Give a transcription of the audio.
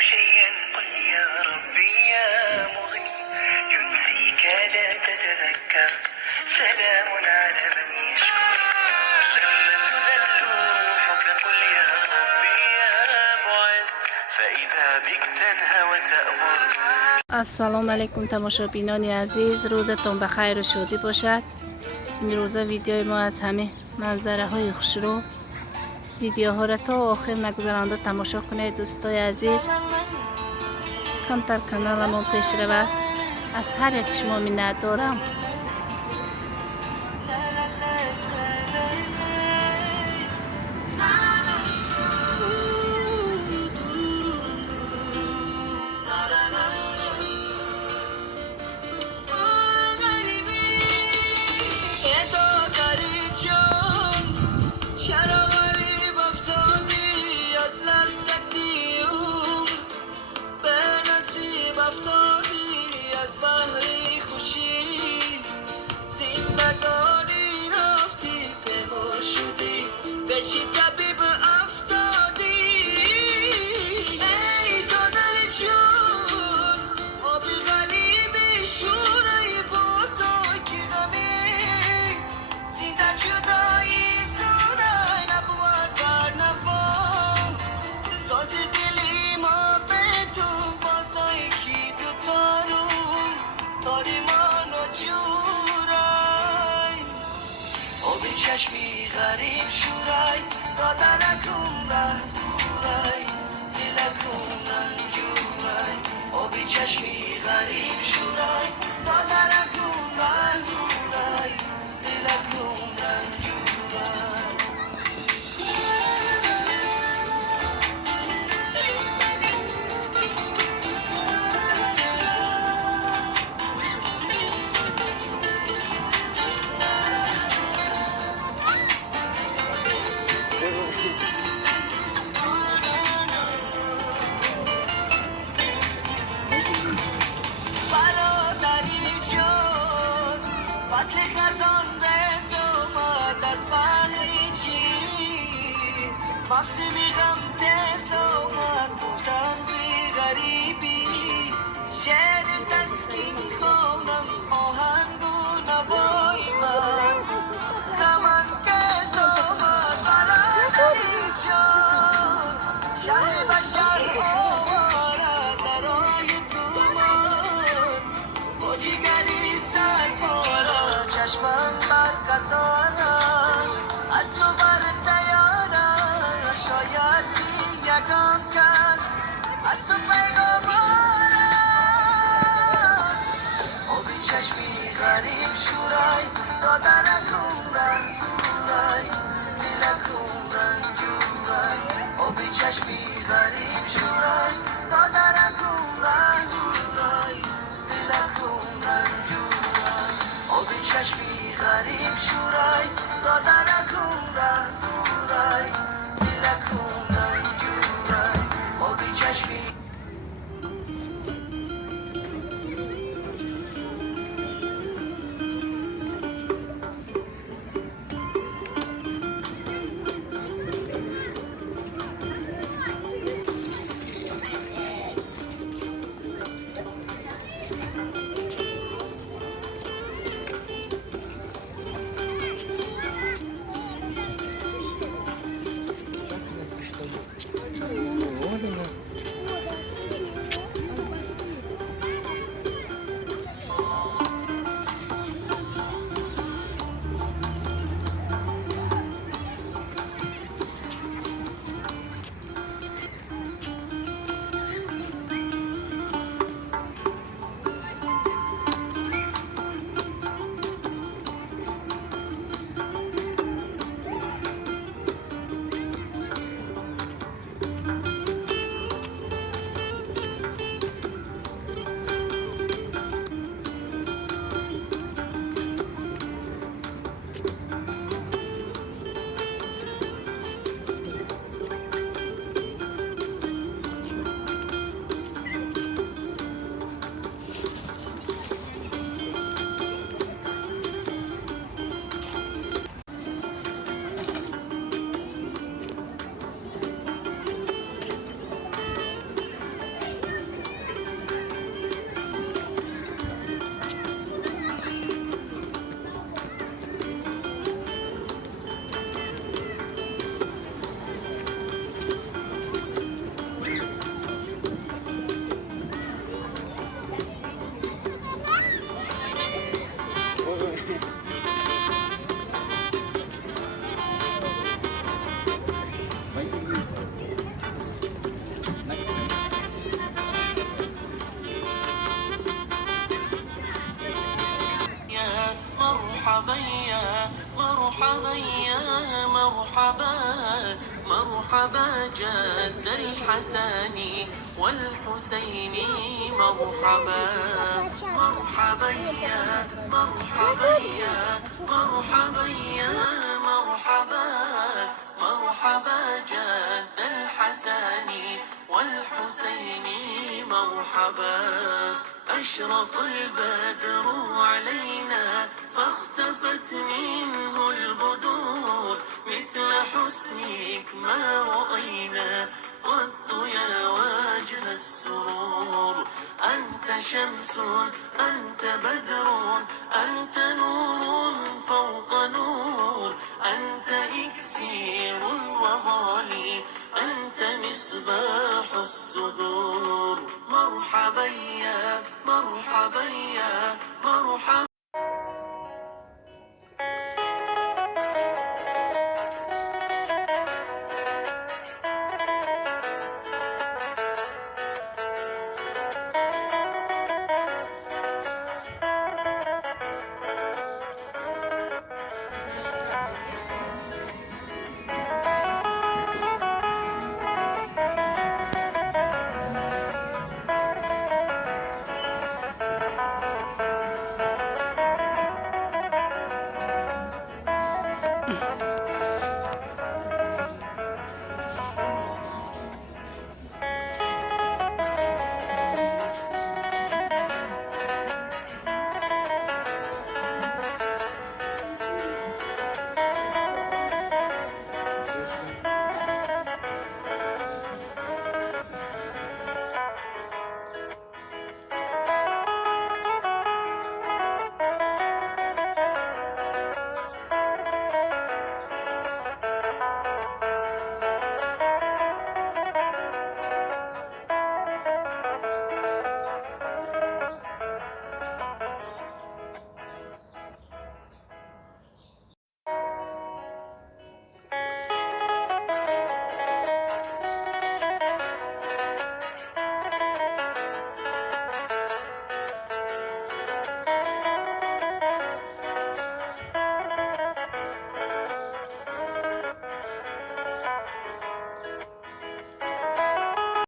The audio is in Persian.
شيئا قل يا ربي يا مغني ينسيك لا تتذكر سلام على من يشكر لما تذل روحك قل يا ربي يا معز فإذا بك تنهى وتأمر. السلام علیکم تماشابینان عزیز، روزتون بخیر و شادی باشد. این روزه ویدیوی ما از همه منظره های خوشرو، ویدیوها را تا آخر نگذرانده تماشا کنید دوستای عزیز. کمتر کانالمون پیش رود، از هر یک شما منت دارم. چشمی غریب شورای دادنکم رهدورای دلکم رنجورای آبی چشمی غریب شورای دادنکم رهدورای دلکم رنجورای. فصل خزان رس آمد از بحر چین، موسمی غم تز آمد گفتم زی غریبی، شعر تسکین خوانم آهنگ و نوای من، غمم کز آمد برادری جان، شهر بشر آورد درای تومان، با جگری سرپارا چشمم برکتانم از تو بر تیارم، شاید یکم کس از تو پیغام آرم. آبی چشمی غریب شورای دادنکم رنجورای دلکم رنجورای آبی چشمی غریب شورای دادنکم رنجورای دلکم رنجورای آبی چشمی غریب شورای دادنکم رهدورای دلکم رنجورای آبی چشمی. مرحبا يا مرحبا يا مرحبا مرحبا جد الحسن والحسين مرحبا مرحبا يا مرحبا يا مرحبا يا مرحبا مرحبا جد الحسن والحسين مرحبا أشرق البدر علينا فاختفت منه البدور مثل حسنك ما رأينا قط يا وجه السرور أنت شمس أنت بدر أنت نور فوق نور أنت إكسير وغالي أنت مصباح الصدور مرحبا يا مرحبا يا مرحبا